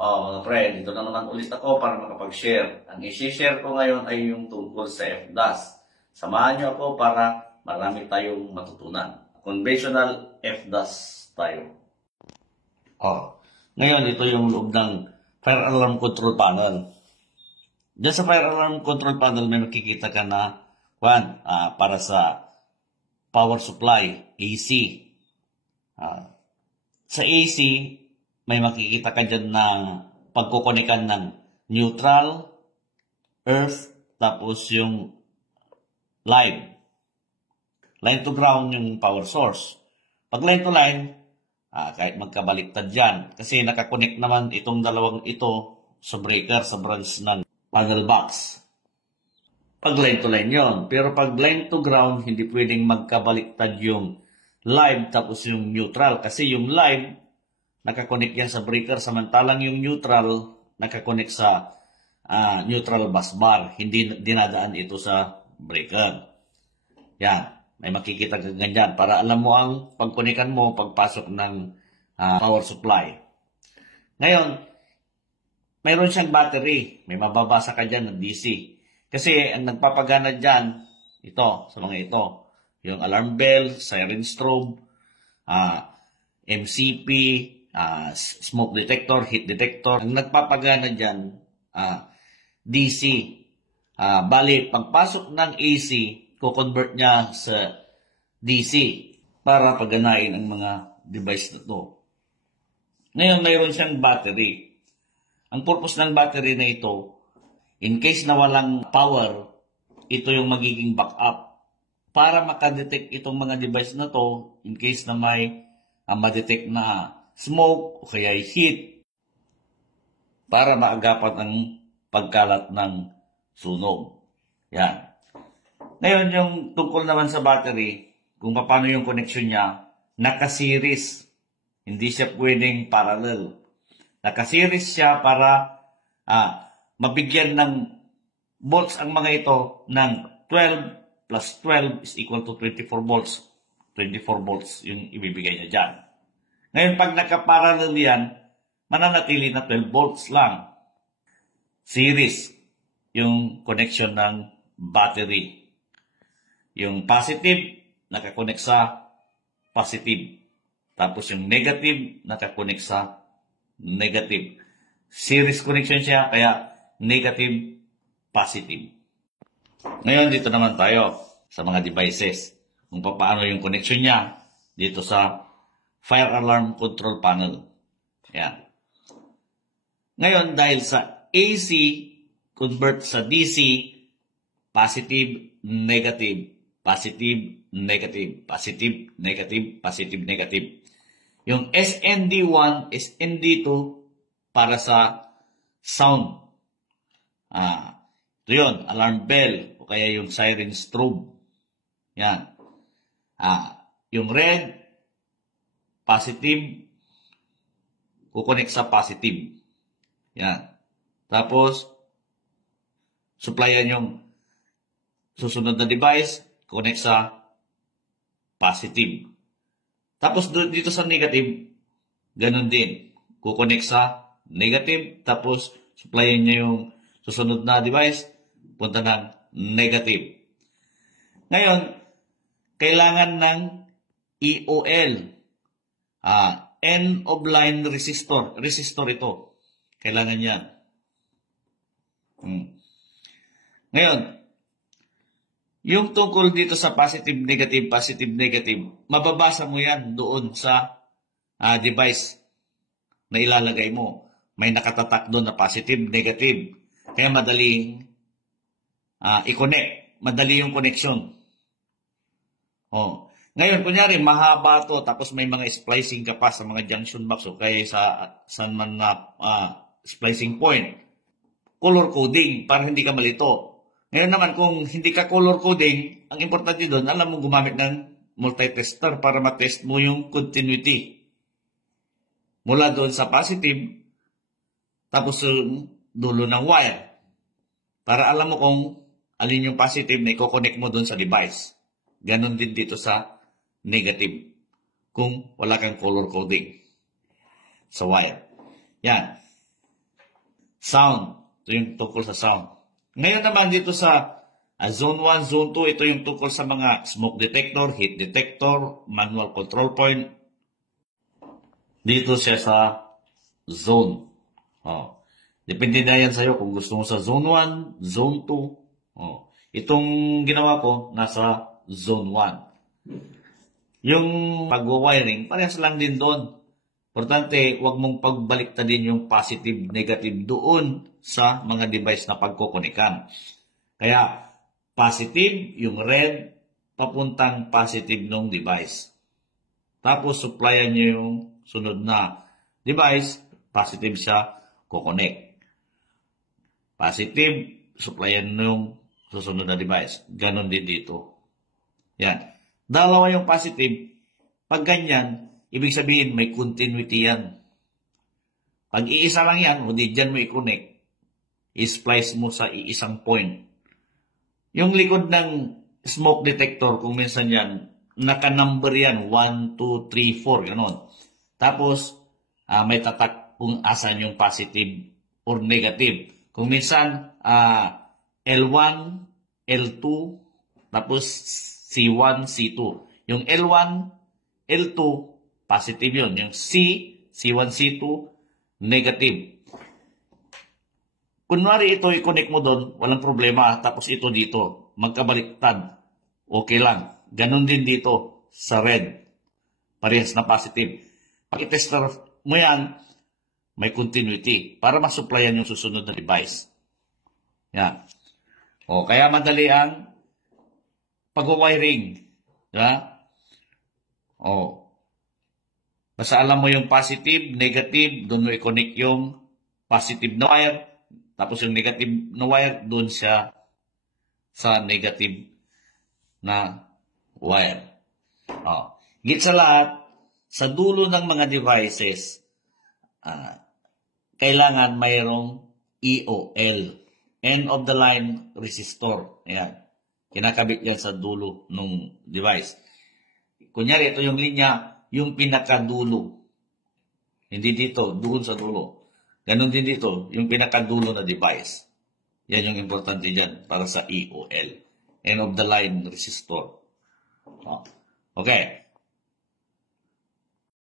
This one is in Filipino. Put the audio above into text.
Mga pre, dito na naman ulit ako para makapag-share. Ang i-share ko ngayon ay yung tungkol sa FDAS. Samahan niyo ako para marami tayong matutunan. Conventional FDAS tayo. Ngayon, ito yung loob ng Fire Alarm Control Panel. Diyan sa Fire Alarm Control Panel, may makikita ka na para sa power supply, AC. Sa AC, may makikita ka dyan ng pagkukonikan ng neutral, earth, tapos yung live. Line to ground yung power source. Pag line to line, kahit magkabaliktad dyan, kasi nakakonect naman itong dalawang ito sa breaker, sa branch ng panel box. Pag line to line yon. Pero pag line to ground, hindi pwedeng magkabaliktad yung live tapos yung neutral. Kasi yung live, nakakonect yan sa breaker, samantalang yung neutral, nakakonect sa neutral bus bar. Hindi dinadaan ito sa breaker. Yan. May makikita ka ganyan para alam mo ang pagkonikan mo pagpasok ng power supply. Ngayon, mayroon siyang battery. May mababasa ka dyan ng DC. Kasi ang nagpapagana dyan, ito, sa mga ito, yung alarm bell, siren strobe, MCP, smoke detector, heat detector. Ang nagpapagana dyan, DC. Bali, pagpasok ng AC, ko-convert niya sa DC para paganain ang mga device na to. Ngayon, mayroon siyang battery. Ang purpose ng battery na ito, in case na walang power, ito yung magiging backup. Para makadetect itong mga device na to, in case na may madetect na smoke o kaya heat, para maagapan ang pagkalat ng sunog. Yan. Ngayon, yung tungkol naman sa battery, kung paano yung connection niya, naka-series. Hindi siya pwedeng parallel. Naka-series siya para mabigyan ng volts ang mga ito ng 12 plus 12 is equal to 24 volts. 24 volts yung ibibigay niya dyan. Ngayon, pag naka-parallel yan, mananatili na 12 volts lang. Series, yung connection ng battery. Yung positive, nakakonect sa positive. Tapos yung negative, nakakonect sa negative. Series connection siya, kaya negative, positive. Ngayon, dito naman tayo sa mga devices. Kung paano yung connection niya dito sa Fire Alarm Control Panel. Yan. Ngayon, dahil sa AC, convert sa DC, positive, negative, positive, negative, positive, negative, positive, negative. Yung SND1, SND2 para sa sound. Ito yun, alarm bell o kaya yung siren strobe. Yan. Yung red, positive, kukonek sa positive. Yan. Tapos, supplyan yung susunod na device, connect sa positive. Tapos dito sa negative, ganun din. Kukonek sa negative, tapos supplyan niya yung susunod na device, punta ng negative. Ngayon, kailangan ng EOL. End of line resistor. Resistor ito. Kailangan yan. Ngayon, yung tungkol dito sa positive, negative, mababasa mo yan doon sa device na ilalagay mo. May nakatatak doon na positive, negative. Kaya madaling i-connect. Madali yung connection. Ngayon, kunyari, mahaba to, tapos may mga splicing ka pa sa mga junction box o kaya sa man na splicing point. Color coding para hindi ka malito. Ngayon naman, kung hindi ka color coding, ang importante doon, alam mo gumamit ng multitester para matest mo yung continuity. Mula doon sa positive, tapos dulo ng wire. Para alam mo kung alin yung positive na i-connect mo doon sa device. Ganon din dito sa negative. Kung wala kang color coding sa wire. Yan. sound. Ito yung tungkol sa sound. Ngayon naman dito sa Zone 1, Zone 2, ito yung tungkol sa mga smoke detector, heat detector, manual control point. Dito siya sa zone. Oh. Depende na yan sa'yo kung gusto mo sa Zone 1, Zone 2. Oh. Itong ginawa ko, nasa Zone 1. Yung pag-wiring, parehas lang din doon. Importante, huwag mong pagbaliktadin yung positive, negative doon sa mga device na pagkukunikan. Kaya, positive, yung red, papuntang positive ng device. Tapos, supplyan nyo yung sunod na device, positive siya, kukonek. Positive, supplyan nyo yung susunod na device. Ganon din dito. Yan. Dalawa yung positive. Pag ganyan, ibig sabihin may continuity yan. Pag iisa lang yan, hindi dyan mo i-connect, i-splice mo sa iisang point. Yung likod ng smoke detector, kung minsan yan, naka-number yan, 1, 2, 3, 4, gano'n. Tapos, may tatak kung asan yung positive or negative. Kung minsan, L1, L2, tapos C1, C2. Yung L1, L2, positive yun. Yung C1, C2, negative. Kunwari ito, i-connect mo doon, walang problema. Tapos ito dito, magkabaliktad. Okay lang. Ganon din dito sa red. Parehas na positive. Pag i-tester mo yan, may continuity para masupplyan yung susunod na device. Yan. O, kaya madali ang pag-wiring. Diba? O, basta alam mo yung positive, negative, doon mo i-connect yung positive na wire. Tapos yung negative na wire, doon siya sa negative na wire. O, higit sa lahat, sa dulo ng mga devices, kailangan mayroong EOL. End of the line resistor. Ayan. Kinakabit yan sa dulo ng device. Kunyari, ito yung linya, yung pinakadulo. Hindi dito, doon sa dulo. Ganon din dito, yung pinakadulo na device. Yan yung importante dyan para sa EOL. End of the line resistor. Okay.